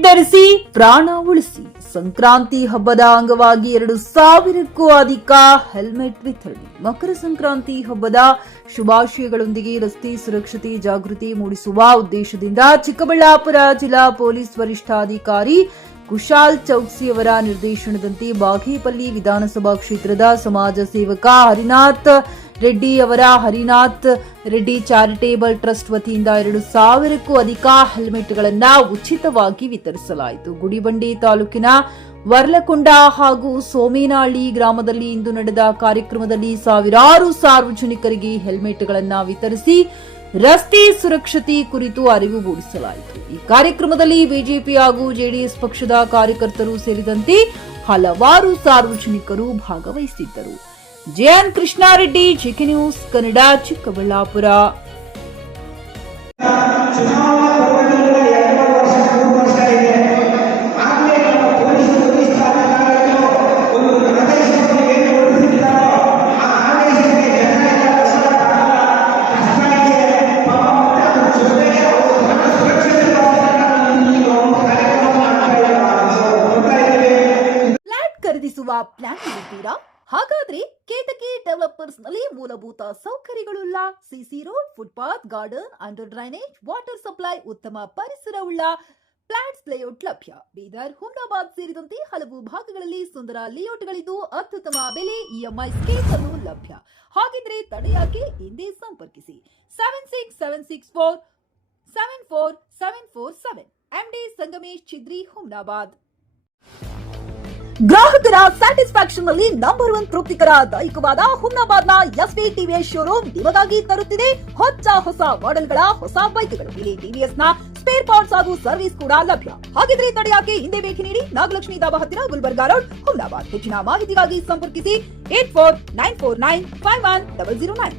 Helmet ಧರಿಸಿ ಪ್ರಾಣ ಉಳಿಸಿ. ಸಂಕ್ರಾಂತಿ ಹಬ್ಬದ ಅಂಗವಾಗಿ 2000ಕ್ಕೂ ಅಧಿಕ ಹೆಲ್ಮೆಟ್ ವಿತರಣೆ. ಮಕರ ಸಂಕ್ರಾಂತಿ ಹಬ್ಬದ ಶುಭಾಶಯಗಳೊಂದಿಗೆ ರಸ್ತೆ ಸುರಕ್ಷತೆ ಜಾಗೃತಿ ಮೂಡಿಸುವ ಉದ್ದೇಶದಿಂದ ಚಿಕ್ಕಬಳ್ಳಾಪುರ ಜಿಲ್ಲಾ ಪೊಲೀಸ್ ವರಿಷ್ಠಾಧಿಕಾರಿ ಕುಶಾಲ್ ಚೌಕ್ಸಿ ಅವರ ನಿರ್ದೇಶನದಂತೆ ಬಾಗೇಪಲ್ಲಿ ವಿಧಾನಸಭಾ ಕ್ಷೇತ್ರದ ಸಮಾಜ ಸೇವಕ ಹರಿನಾಥ್ ರೆಡ್ಡಿ ಅವರ ಹರಿನಾಥ್ ರೆಡ್ಡಿ ಚಾರಿಟೇಬಲ್ ಟ್ರಸ್ಟ್ ವತಿಯಿಂದ 2000ಕ್ಕೂ ಅಧಿಕ ಹೆಲ್ಮೆಟ್ಗಳನ್ನು ಉಚಿತವಾಗಿ ವಿತರಿಸಲಾಯಿತು. ಗುಡಿಬಂಡೆ ತಾಲೂಕಿನ ವರ್ಲಕೊಂಡ ಹಾಗೂ ಸೋಮೇನಹಳ್ಳಿ ಗ್ರಾಮದಲ್ಲಿ ಇಂದು ನಡೆದ ಕಾರ್ಯಕ್ರಮದಲ್ಲಿ ಸಾವಿರಾರು ಸಾರ್ವಜನಿಕರಿಗೆ ಹೆಲ್ಮೆಟ್ಗಳನ್ನು ವಿತರಿಸಿ ರಸ್ತೆ ಸುರಕ್ಷತೆ ಕುರಿತು ಅರಿವು ಮೂಡಿಸಲಾಯಿತು. ಈ ಕಾರ್ಯಕ್ರಮದಲ್ಲಿ ಬಿಜೆಪಿ ಹಾಗೂ ಜೆಡಿಎಸ್ ಪಕ್ಷದ ಕಾರ್ಯಕರ್ತರು ಸೇರಿದಂತೆ ಹಲವಾರು ಸಾರ್ವಜನಿಕರು ಭಾಗವಹಿಸಿದ್ದರು. JN Krishna Reddy, GK news Kannada, Chikkaballapur. ಖರೀದಿಸುವ ಪ್ಲಾನ್ ಇರುತ್ತೀರಾ? ಹಾಗಾದ್ರೆ ಕೇತಕಿ ಡೆವಲಪರ್ಸ್ ನಲ್ಲಿ ಮೂಲಭೂತ ಸೌಕರ್ಯಗಳುಳ್ಳ CC road, footpath, garden, under drainage, water supply, ಉತ್ತಮ ಪರಿಸರವುಳ್ಳ ಫ್ಲಾಟ್ಸ್ ಲೇಔಟ್ ಲಭ್ಯ. ಬೀದರ್, ಹುಮ್ನಾಬಾದ್ ಸೇರಿದಂತೆ ಹಲವು ಭಾಗಗಳಲ್ಲಿ ಸುಂದರ ಲೇಔಟ್ಗಳಿದ್ದು ಅತ್ಯುತ್ತಮ ಬೆಲೆ, ಇಎಂಐ ಸ್ಕೀಮ್ಸ್ ಅನ್ನು ಲಭ್ಯ. ಹಾಗಿದ್ರೆ ತಡೆಯಾಕೆ? ಹಿಂದೆ ಸಂಪರ್ಕಿಸಿ 7676474747 ಎಂಡಿ ಸಂಗಮೇಶ್ ಚಿದ್ರಿ, ಹುಮ್ನಾಬಾದ್. ಗ್ರಾಹಕರ ಸ್ಯಾಟಿಸ್ಫ್ಯಾಕ್ಷನ್ ನಲ್ಲಿ ನಂಬರ್ 1 ತೃಪ್ತಿಕರ ದೈಹಿಕವಾದ ಹುಮ್ನಾಬಾದ್ನ ಎಸ್ವಿ ಟಿವಿಎಸ್ ಶೋರೂಮ್ ನಿಮಗಾಗಿ ತರುತ್ತಿದೆ ಹೊಸ ಮಾಡೆಲ್ಗಳ ಹೊಸ ಬೈಕ್ಗಳು. ಇಲ್ಲಿ ಟಿವಿಎಸ್ ನ ಸ್ಪೇರ್ ಪಾರ್ಟ್ಸ್ ಹಾಗೂ ಸರ್ವಿಸ್ ಕೂಡ ಲಭ್ಯ. ಹಾಗಿದ್ರೆ ತಡೆಯಾಕೆ? ಹಿಂದೆ ಭೇಟಿ ನೀಡಿ. ನಾಗಲಕ್ಷ್ಮಿ ದಾಬಾ ಹತ್ತಿರ, ಗುಲ್ಬರ್ಗಾ ರೋಡ್, ಹುಮ್ನಾಬಾದ್. ಹೆಚ್ಚಿನ ಮಾಹಿತಿಗಾಗಿ ಸಂಪರ್ಕಿಸಿ 8494951009.